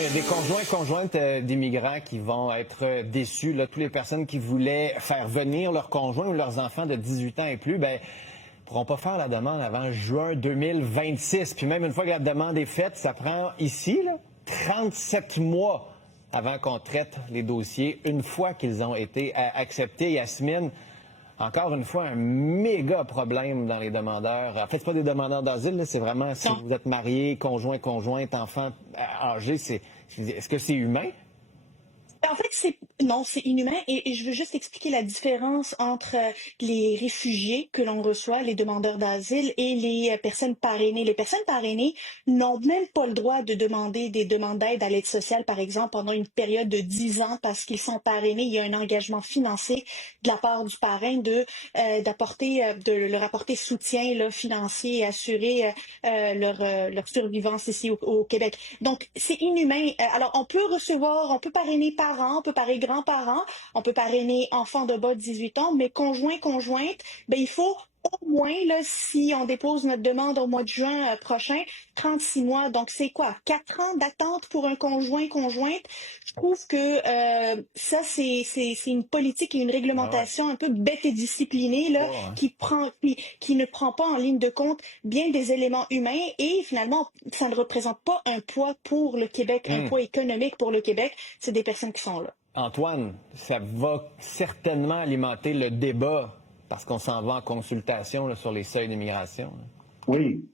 il y a des conjoints et conjointes d'immigrants qui vont être déçus. Là, toutes les personnes qui voulaient faire venir leurs conjoints ou leurs enfants de 18 ans et plus, ne pourront pas faire la demande avant juin 2026. Puis même une fois que la demande est faite, ça prend ici 37 mois avant qu'on traite les dossiers une fois qu'ils ont été acceptés. Yasmine, encore une fois, un méga problème dans les demandeurs. En fait, c'est pas des demandeurs d'asile, là, c'est vraiment si vous êtes marié, conjoint, conjointe, enfant âgé, est-ce que c'est humain? En fait, c'est inhumain et je veux juste expliquer la différence entre les réfugiés que l'on reçoit, les demandeurs d'asile et les personnes parrainées. Les personnes parrainées n'ont même pas le droit de demander des demandes d'aide à l'aide sociale, par exemple, pendant une période de 10 ans parce qu'ils sont parrainés. Il y a un engagement financier de la part du parrain de leur apporter soutien là, financier et assurer leur survivance ici au Québec. Donc, c'est inhumain. Alors, on peut parrainer parents, on peut parrainer grands-parents, on peut parrainer enfants de bas de 18 ans, mais conjoint-conjointe, il faut au moins, là, si on dépose notre demande au mois de juin prochain, 36 mois. Donc, c'est quoi? 4 ans d'attente pour un conjointe? Je trouve que ça, c'est une politique et une Ah ouais. réglementation un peu bête et disciplinée là, Ouais. qui ne prend pas en ligne de compte bien des éléments humains et finalement, ça ne représente pas un poids pour le Québec, un poids économique pour le Québec. C'est des personnes qui sont là. Antoine, ça va certainement alimenter le débat parce qu'on s'en va en consultation là, sur les seuils d'immigration. Là. Oui.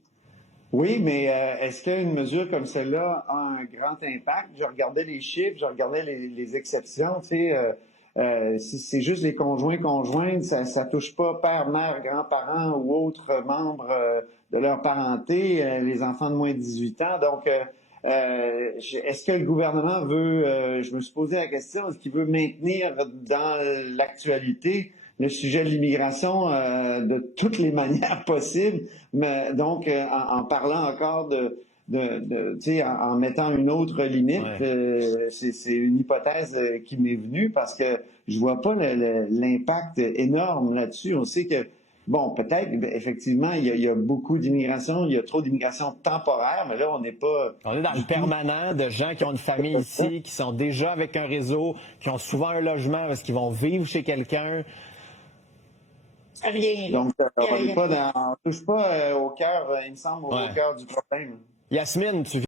Oui, mais est-ce qu'une mesure comme celle-là a un grand impact? Je regardais les chiffres, je regardais les exceptions. Tu sais, si c'est juste les conjoints-conjointes, ça touche pas père, mère, grands-parents ou autres membres de leur parenté, les enfants de moins de 18 ans. Donc, est-ce que le gouvernement veut, je me suis posé la question, est-ce qu'il veut maintenir dans l'actualité le sujet de l'immigration de toutes les manières possibles, mais donc en parlant encore tu sais, en mettant une autre limite, Ouais. c'est une hypothèse qui m'est venue parce que je vois pas l'impact énorme là-dessus. On sait que bon, peut-être, effectivement, il y a beaucoup d'immigration, il y a trop d'immigration temporaire, mais là, on n'est pas On est dans le du tout. permanent de gens qui ont une famille ici, qui sont déjà avec un réseau, qui ont souvent un logement parce qu'ils vont vivre chez quelqu'un. Rien, là. Donc, Il y a on n'est rien. pas on touche pas au cœur, il me semble, au Ouais. cœur du problème. Yasmine, tu